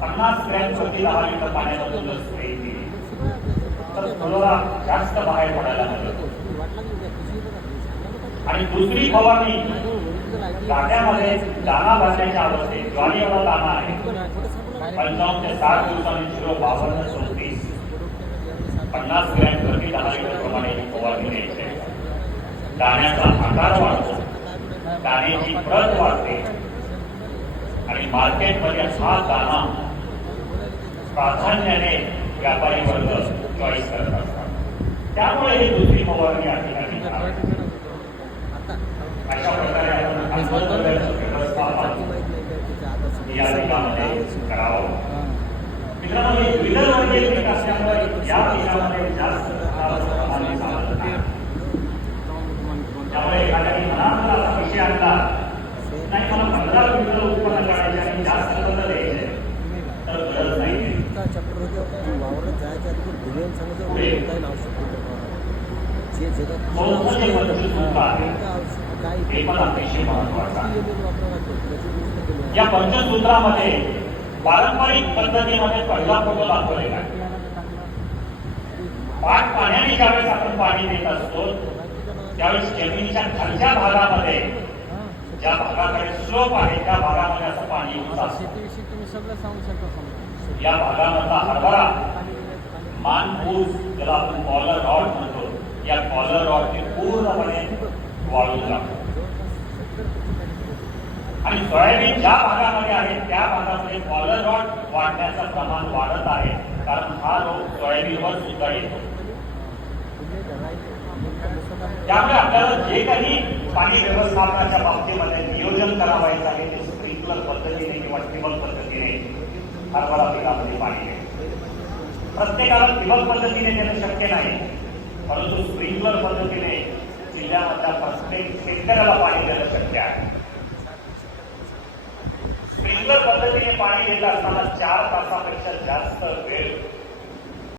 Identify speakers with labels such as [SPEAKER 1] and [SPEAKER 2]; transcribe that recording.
[SPEAKER 1] पन्नास ग्रॅम प्रति दहा लिटर पाण्यामधून जर स्प्रे केली तर फुलोरा जास्त बाहेर पडायला मदत आणि दुसरी फवारणी. काट्यामध्ये दाना भरण्याच्या अवस्थेत ज्वारी एवढा दाना आहे. पंचावन्न ते साठ दिवसांनी झिरो बावन्न चौतीस पन्नास ग्रॅम प्रति दहा लिटर प्रमाणे ही फवारणी द्यायची आहे. दाण्याचा आकार वाढतो. दाण्याची प्रत वाढते. आणि मार्केटमध्ये हा दाना प्राधान्याने व्यापारी वर्ग चॉईस करत असतात. त्यामुळे ही दुसरी फवारणी करावी. अशा प्रकारे आपण या करावं. मित्रांनो हे द्विदल वर्गीय पीक असल्यामुळे या पिकामध्ये जास्त. त्यामुळे एखाद्याने मनात विषय आणला. नाही मला पंधरा क्विंटल उत्पन्न करायचे आणि जास्त खत द्यायचे तर गरज नाही
[SPEAKER 2] वावरात जायच्या आधी पण घरी येऊन सांगितलं
[SPEAKER 1] पुढे.
[SPEAKER 2] काही आवश्यक जे जगात
[SPEAKER 1] मोठं जे बंधू सुद्धा आहे,
[SPEAKER 2] आवश्यक काय
[SPEAKER 1] हे पण अतिशय
[SPEAKER 2] त्याची गोष्ट केली
[SPEAKER 1] या पंचसूत्रामध्ये पारंपरिक पद्धतीमध्ये पहिला फोटो दाखवलेला आहे. पाठ पाण्याने ज्यावेळेस आपण पाणी देत असतो त्यावेळेस जमिनीच्या खालच्या भागामध्ये ज्या भागाकडे स्लोप आहे त्या भागामध्ये असं पाणी
[SPEAKER 2] समजा
[SPEAKER 1] या भागामधला हरभरा मानपूस ज्याला आपण कॉलर रॉड म्हणतो या कॉलर रॉडचे पूर्णपणे वाळून जातो. आणि सोयाबीन ज्या भागामध्ये आहे त्या भागामध्ये कॉलर रॉड वाढण्याचं प्रमाण वाढत आहे. कारण हा रोग सोयाबीनवर सुद्धा येतो. त्यामुळे आपल्याला जे काही पाणी व्यवस्थापनाच्या बाबतीमध्ये नियोजन करावायचं आहे ते स्प्रिंकलर पद्धतीने किंवा ठिबक पद्धतीने हरभरा पिकामध्ये पाणी द्यायचं प्रत्येकाला ठिबक पद्धतीने देणं शक्य नाही. परंतु स्प्रिंकलर पद्धतीने जिल्ह्यामधल्या प्रत्येक शेतकऱ्याला पाणी देणं शक्य आहे. स्प्रिंकलर पद्धतीने पाणी देत असताना चार तासापेक्षा जास्त वेळ